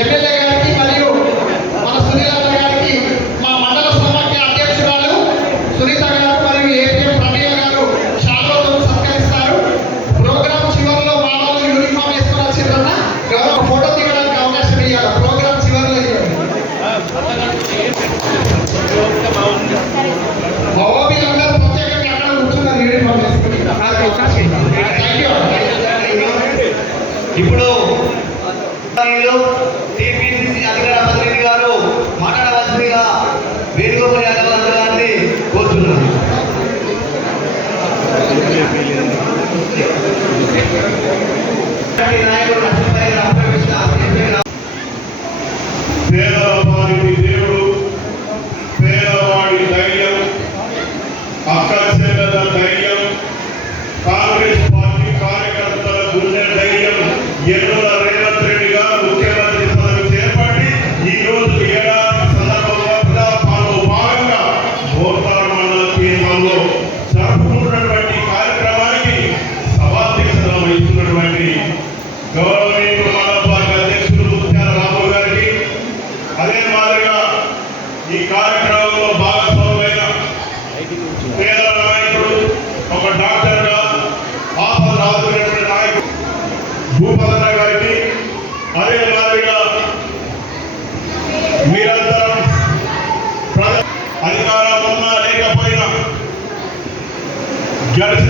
Dejen de అక్క ధైర్యం Congress party కార్యకర్తల గుండె ధైర్యం ఎన్నుల రేవంత్ రెడ్డి గారు ముఖ్యమంత్రి పదవి చేపట్టి ఈ రోజు ఏడాది సందర్భంగా ప్రజాపాలనలో భాగంగా భోపాల మండల కేంద్రంలో జరుపుకుంటున్నటువంటి కార్యక్రమానికి సభాధ్యక్షత వహిస్తున్నటువంటి గౌరవనీయులు మండల పార్టీ అధ్యక్షులు ముత్యాల రాము గారికి అదే మాదిరిగా ఈ కార్యక్రమం కాదు ఇక్కడ మీరందరం అధికారం ఉన్నా లేకపోయినా గడిచిన